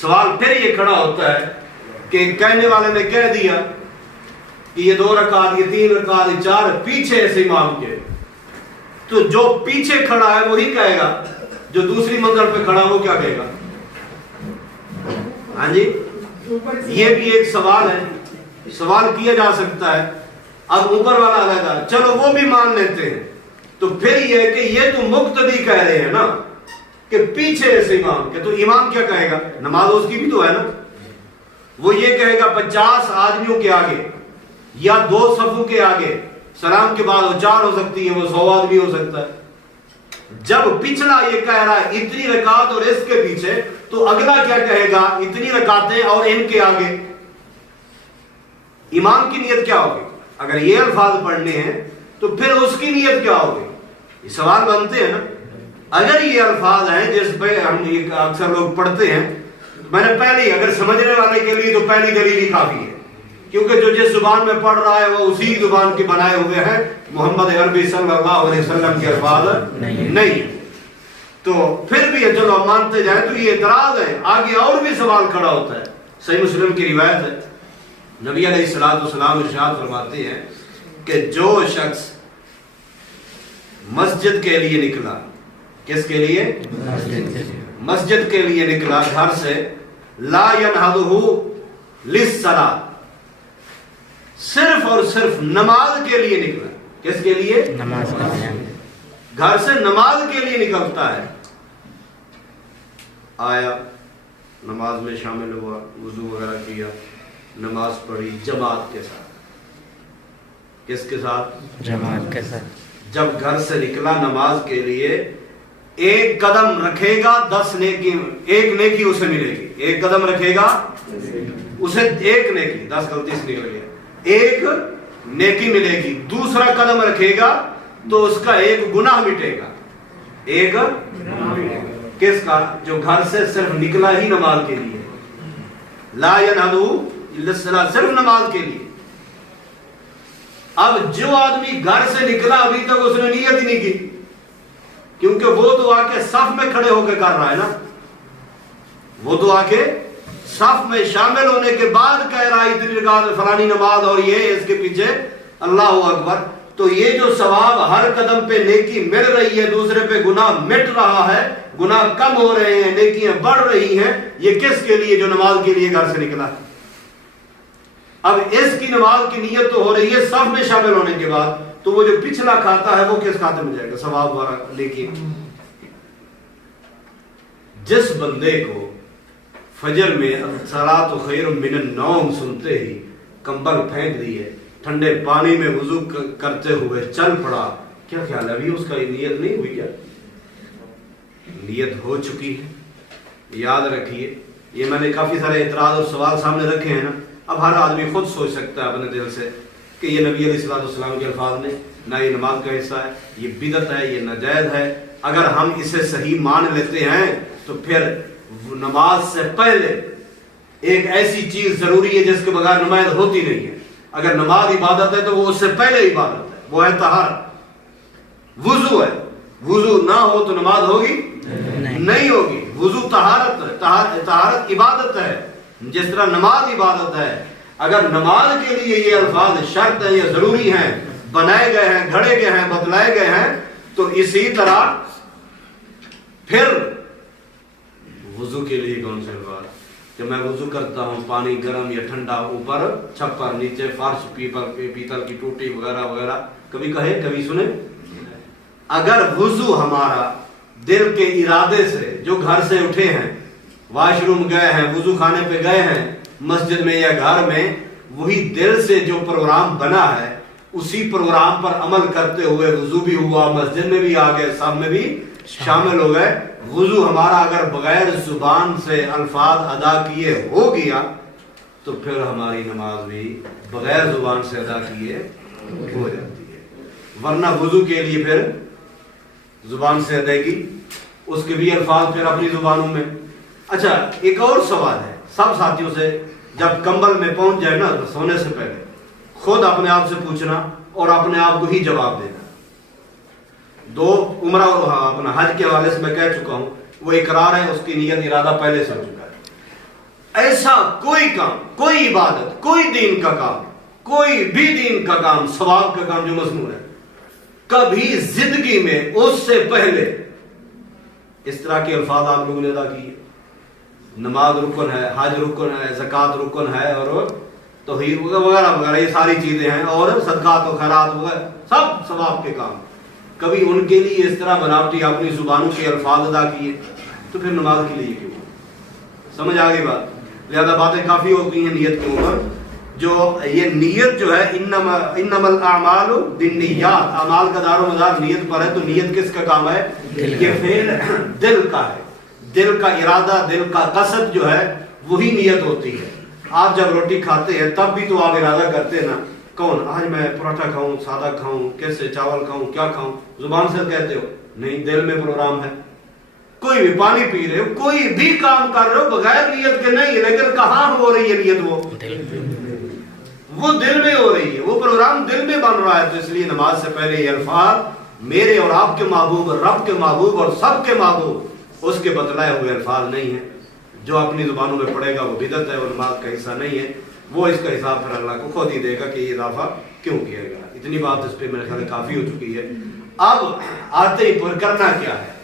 سوال پھر یہ کھڑا ہوتا ہے کہ کہنے والے نے کہہ دیا کہ یہ 2 رکعت، یہ 3 رکعت، یہ 4 پیچھے ایسے امام کے، تو جو پیچھے کھڑا ہے وہی کہے گا، جو دوسری منزل پہ کھڑا وہ کیا کہے گا؟ ہاں جی، یہ بھی ایک سوال ہے، سوال کیا جا سکتا ہے۔ اب اوپر والا علیحدہ، چلو وہ بھی مان لیتے ہیں، تو پھر یہ ہے کہ یہ تو مقتدی کہہ رہے ہیں نا کہ پیچھے ایسے امام کے، تو امام کیا کہے گا؟ نماز اس کی بھی تو ہے نا، وہ یہ کہے گا 50 آدمیوں کے آگے یا 2 صفوں کے آگے، سلام کے بعد وہ 4 ہو سکتی ہے، وہ 100 آدمی ہو سکتا ہے۔ جب پچھلا یہ کہہ رہا ہے اتنی رکعت اور اس کے پیچھے، تو اگلا کیا کہے گا؟ اتنی رکعتیں اور ان کے آگے۔ امام کی نیت کیا ہوگی؟ اگر یہ الفاظ پڑھنے ہیں تو پھر اس کی نیت کیا ہوگی؟ یہ سوال بنتے ہیں نا۔ اگر یہ الفاظ ہیں جس پہ ہم اکثر لوگ پڑھتے ہیں، میں نے پہلے، اگر سمجھنے والے کے لیے تو پہلی دلیل ہی کافی ہے، کیونکہ جو جس زبان میں پڑھ رہا ہے وہ اسی زبان کے بنائے ہوئے ہیں، محمد عربی صلی اللہ علیہ وسلم کے الفاظ نہیں، تو پھر بھی چلو مانتے جائیں تو یہ اعتراض ہے۔ آگے اور بھی سوال کھڑا ہوتا ہے، صحیح مسلم کی روایت ہے، نبی علیہ الصلوۃ والسلام ارشاد فرماتے ہیں کہ جو شخص مسجد کے لیے نکلا، کس کے لیے؟ مسجد کے لیے نکلا گھر سے، لا ينهضه للصلاۃ، صرف اور صرف نماز کے لیے نکلا، کس کے لیے؟ نماز کے لیے، گھر سے نماز کے لیے نکلتا ہے، آیا نماز میں شامل ہوا، وضو وغیرہ کیا، نماز پڑھی جماعت کے ساتھ، کس کے ساتھ؟ جماعت کے ساتھ۔ جب گھر سے نکلا نماز کے لیے، ایک قدم رکھے گا 10 نیکی، ایک نیکی اسے ملے گی، ایک قدم رکھے گا اسے ایک نیکی، 10 غلطی سے نکل گیا، ایک نیکی ملے گی، دوسرا قدم رکھے گا تو اس کا ایک گناہ مٹے گا، ایک کس کا؟ جو گھر سے صرف نکلا ہی نماز کے لیے، لا ينهض الا الصلاۃ، صرف نماز کے لیے۔ اب جو آدمی گھر سے نکلا ابھی تک اس نے نیت ہی نہیں کی، کیونکہ وہ تو آ کے صف میں کھڑے ہو کے کر رہا ہے نا، وہ تو آ کے صف میں شامل ہونے کے بعد کہہ رہا ہے اتنی رکعت فلانی نماز اور یہ اس کے پیچھے اللہ اکبر۔ تو یہ جو ثواب ہر قدم پہ نیکی مل رہی ہے، دوسرے پہ گناہ مٹ رہا ہے، گناہ کم ہو رہے ہیں، نیکیاں بڑھ رہی ہیں، یہ کس کے لیے؟ جو نماز کے لیے گھر سے نکلا۔ اب اس کی نماز کی نیت تو ہو رہی ہے صف میں شامل ہونے کے بعد، تو وہ جو پچھلا کھاتا ہے وہ کس کھاتے میں جائے گا؟ ثواب والا۔ لیکن جس بندے کو فجر میں الصلاۃ خیر من النوم سنتے ہی کمبل پھینک دیے، ٹھنڈے پانی میں وضو کرتے ہوئے چل پڑا، کیا خیال ہے ابھی اس کا نیت نہیں ہوئی؟ کیا نیت ہو چکی ہے؟ یاد رکھیے، یہ میں نے کافی سارے اعتراض اور سوال سامنے رکھے ہیں نا، اب ہر آدمی خود سوچ سکتا ہے اپنے دل سے کہ یہ نبی علیہ الصلوۃ والسلام کے الفاظ نے نہ یہ نماز کا حصہ ہے، یہ بدعت ہے، یہ ناجائز ہے۔ اگر ہم اسے صحیح مان لیتے ہیں تو پھر نماز سے پہلے ایک ایسی چیز ضروری ہے جس کے بغیر نماز ہوتی نہیں ہے۔ اگر نماز عبادت ہے تو وہ اس سے پہلے عبادت ہے، وہ ہے طہارت، وضو ہے، وضو نہ ہو تو نماز ہوگی نہیں ہوگی۔ وضو طہارت ہے، طہارت عبادت ہے، جس طرح نماز عبادت ہے۔ اگر نماز کے لیے یہ الفاظ شرط ہیں یا ضروری ہیں، بنائے گئے ہیں، گھڑے گئے ہیں، بتلائے گئے ہیں، تو اسی طرح پھر وضو کے لیے کون سے الفاظ؟ کہ میں وضو کرتا ہوں، پانی گرم یا ٹھنڈا، اوپر چھپر، نیچے فرش، پیتل کی ٹوٹی وغیرہ وغیرہ، کبھی کہے کبھی سنے۔ اگر وضو ہمارا دل کے ارادے سے، جو گھر سے اٹھے ہیں، واش روم گئے ہیں، وضو خانے پہ گئے ہیں، مسجد میں یا گھر میں، وہی دل سے جو پروگرام بنا ہے اسی پروگرام پر عمل کرتے ہوئے وضو بھی ہوا، مسجد میں بھی آ گئے، سب میں بھی شامل ہو گئے، وضو ہمارا اگر بغیر زبان سے الفاظ ادا کیے ہو گیا تو پھر ہماری نماز بھی بغیر زبان سے ادا کیے ہو جاتی ہے۔ ورنہ وضو کے لیے پھر زبان سے ادائیگی، اس کے بھی الفاظ پھر اپنی زبانوں میں۔ اچھا، ایک اور سوال ہے سب ساتھیوں سے، جب کمبل میں پہنچ جائے نا سونے سے پہلے خود اپنے آپ سے پوچھنا اور اپنے آپ کو ہی جواب دینا۔ دو عمرہ اور اپنا حج کے حوالے سے میں کہہ چکا ہوں، وہ اقرار ہے، اس کی نیت ارادہ پہلے سے ہو چکا ہے۔ ایسا کوئی کام، کوئی عبادت، کوئی دین کا کام، کوئی بھی دین کا کام، ثواب کا کام جو مضمون ہے، کبھی زندگی میں اس سے پہلے اس طرح کے الفاظ آپ لوگوں نے ادا کیے. نماز رکن ہے، حج رکن ہے، زکوٰۃ رکن ہے، اور توحید وغیرہ وغیرہ، یہ ساری چیزیں ہیں، اور صدقات و خیرات وغیرہ سب ثواب کے کام. کبھی ان کے لیے اس طرح بناوٹی اپنی زبانوں کے الفاظ ادا کیے، تو پھر نماز کے لیے کیوں؟ سمجھ آ گئی بات؟ لہذا باتیں کافی ہو گئی ہیں نیت کے اوپر. جو یہ نیت جو ہے انما الاعمال بالنیات، اعمال کا دار و مدار نیت پر ہے. تو نیت کس کا کام ہے؟ یہ فعل دل کا ہے. دل کا ارادہ، دل کا قصد جو ہے وہی نیت ہوتی ہے. آپ جب روٹی کھاتے ہیں تب بھی تو آپ ارادہ کرتے ہیں نا، کون آج میں پراٹھا کھاؤں، سادہ کھاؤں، کیسے چاول کھاؤں، کیا کھاؤں؟ زبان سے کہتے ہو نہیں، دل میں پروگرام ہے. کوئی بھی پانی پی رہے ہو، کوئی بھی کام کر رہے ہو بغیر نیت کے نہیں، لیکن کہاں ہو رہی ہے نیت؟ وہ دل میں ہو رہی ہے، وہ پروگرام دل میں بن رہا ہے. تو اس لیے نماز سے پہلے یہ الفاظ میرے اور آپ کے محبوب، رب کے محبوب اور سب کے محبوب، اس کے بتلائے ہوئے الفاظ نہیں ہیں. جو اپنی زبانوں میں پڑھے گا وہ بدعت ہے، وہ نماز کا حصہ نہیں ہے. وہ اس کا حساب پھر اللہ کو خود ہی دے گا کہ یہ اضافہ کیوں کیا گیا. اتنی بات اس پہ میرے خیال کافی ہو چکی ہے. اب آتے ہی پر کرنا کیا ہے؟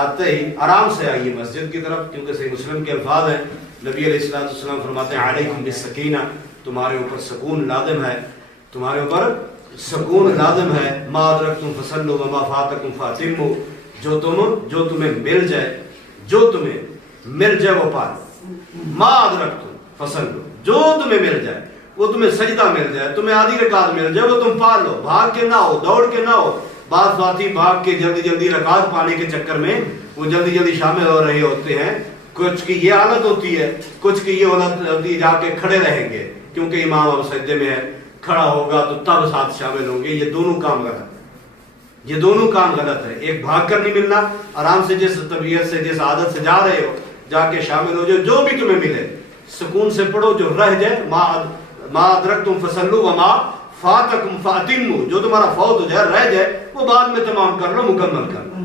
آتے ہی آرام سے آئیے مسجد کی طرف، کیونکہ صحیح مسلم کے الفاظ ہیں. نبی علیہ السلام فرماتے ہیں علیکم بالسکینہ، تمہارے اوپر سکون لازم ہے، تمہارے اوپر سکون لازم ہے. ما ادرکتم فصلوا وما فاتکم فاتموا، جو تمہیں مل جائے، جو تمہیں مل جائے وہ پالو. ما ادرکتم فصلوا، جو تمہیں مل جائے، وہ تمہیں سجدہ مل جائے، تمہیں آدھی رکعت مل جائے، وہ تم پال لو. بھاگ کے نہ ہو، دوڑ کے نہ ہو. بعض ساتھی بھاگ کے جلدی جلدی رکعت پانے کے چکر میں وہ جلدی جلدی شامل ہو رہے ہوتے ہیں. کچھ کی یہ حالت ہوتی ہے، کچھ کی یہ حالت ہوتی ہے جا کے کھڑے رہیں گے کیونکہ امام اب سجدے میں ہے، کھڑا ہوگا تو تب ساتھ شامل ہوں گے. یہ دونوں کام غلط ہے، یہ دونوں کام غلط ہے. ایک بھاگ کر نہیں ملنا، آرام سے جس طبیعت سے جس عادت سے جا رہے ہو جا کے شامل ہو جاؤ. جو بھی تمہیں ملے سکون سے پڑھو، جو رہ جائے ما ادرکتم فصلوا وما فاتکم فاتموا، جو تمہارا فوت ہو جائے، رہ جائے، وہ بعد میں تمام کر لو، مکمل کر لو.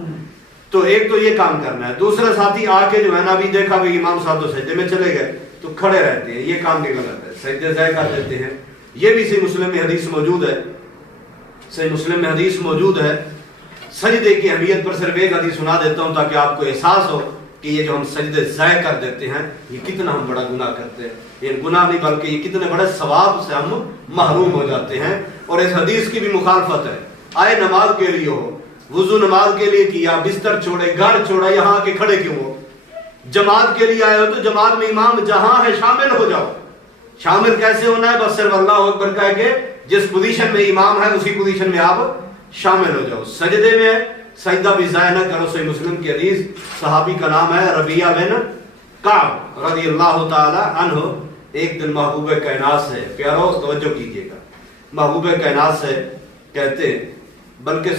تو ایک تو یہ کام کرنا ہے. دوسرا ساتھی آ کے جو ہے نا، ابھی دیکھا بھی امام صاحب تو سجدے میں چلے گئے تو کھڑے رہتے ہیں، یہ کام بھی غلط ہے، سجدے ضائع کر دیتے ہیں. یہ بھی صحیح مسلم میں حدیث موجود ہے، صحیح مسلم میں حدیث موجود ہے. سجدے کی اہمیت پر صرف ایک حدیث سنا دیتا ہوں تاکہ آپ کو احساس ہو کہ یہ جو ہم سجدے ضائع کر دیتے ہیں یہ کتنا ہم بڑا گناہ کرتے ہیں. یہ گناہ نہیں بلکہ یہ کتنے بڑے ثواب سے ہم محروم ہو جاتے ہیں. اور اس حدیث کی بھی مخالفت ہے. آئے نماز کے لیے ہو، وضو نماز کے لیے کیا، بستر چھوڑے، گھر چھوڑا، یہاں آ کے کھڑے کیوں ہو؟ جماعت کے لیے آئے ہو تو جماعت میں امام جہاں ہے شامل ہو جاؤ. شامل کیسے ہونا ہے؟ بس صرف اللہ اکبر کہہ کے جس پوزیشن میں امام ہے اسی پوزیشن میں آپ شامل ہو جاؤ. سجدے میں سجدہ بھی ضائع نہ کرو. صحیح مسلم کی حدیث، صحابی کا نام ہے ربیہ بن کعب رضی اللہ تعالی عنہ. ایک دن محبوب کائنات سے، پیارو توجہ کیجیے گا، محبوب کائنات سے کہتے، بلکہ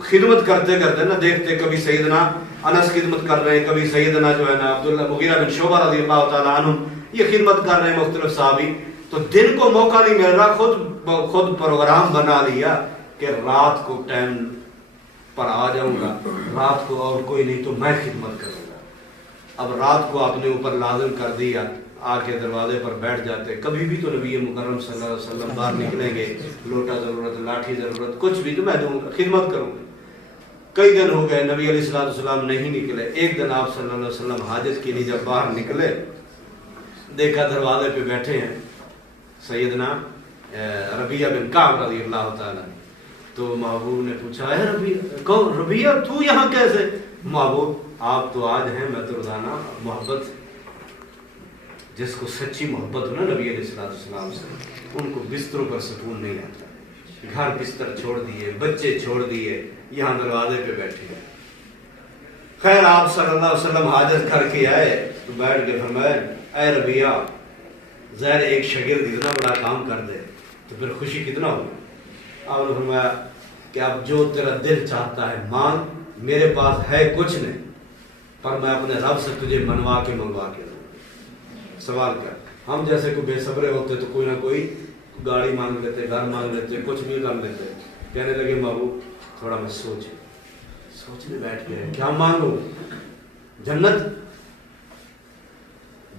خدمت کرتے کرتے نا دیکھتے، کبھی سیدنا انس خدمت کر رہے ہیں، کبھی سیدنا جو ہے نا عبداللہ مغیرہ بن شعبہ رضی اللہ تعالی عنہ یہ خدمت کر رہے ہیں، مختلف صحابی. تو دن کو موقع نہیں مل رہا، خود پروگرام بنا لیا کہ رات کو ٹائم پر آ جاؤں گا، رات کو اور کوئی نہیں تو میں خدمت کروں گا. اب رات کو اپنے اوپر لازم کر دیا، آ کے دروازے پر بیٹھ جاتے. کبھی بھی تو نبی مکرم صلی اللہ علیہ وسلم باہر نکلیں گے، لوٹا ضرورت، لاٹھی ضرورت، کچھ بھی تو میں دوں گا، خدمت کروں گا. کئی دن ہو گئے نبی علیہ الصلوۃ والسلام نہیں نکلے. ایک دن آپ صلی اللہ علیہ وسلم حاجت کے لیے جب باہر نکلے، دیکھا دروازے پہ بیٹھے ہیں سیدنا ربیہ بن کعب رضی اللہ تعالیٰ. تو محبوب نے پوچھا، ہے ربیہ تو یہاں کیسے؟ محبوب آپ تو آج ہیں، میں تو روزانہ محبت، جس کو سچی محبت ہو نا نبی علیہ السلام سے، ان کو بستروں پر سکون نہیں آتا. گھر بستر چھوڑ دیے، بچے چھوڑ دیے، یہاں دروازے پہ بیٹھے. خیر آپ صلی اللہ علیہ وسلم حاجت کر کے آئے تو بیٹھ کے فرمایا، اے ربیہ، ظاہر ایک شاگرد اتنا بڑا کام کر دے تو پھر خوشی کتنا ہوگی. آپ نے فرمایا کہ اب جو تیرا دل چاہتا ہے مانگ، میرے پاس ہے کچھ نہیں، پر میں اپنے رب سے تجھے منوا کے دوں گا. سوال کر، ہم جیسے کوئی بے صبرے ہوتے تو کوئی نہ کوئی گاڑی مانگ لیتے، گھر مانگ لیتے، کچھ بھی کر لیتے. کہنے لگے محبوب تھوڑا میں سوچنے بیٹھ کے کیا مانگو؟ جنت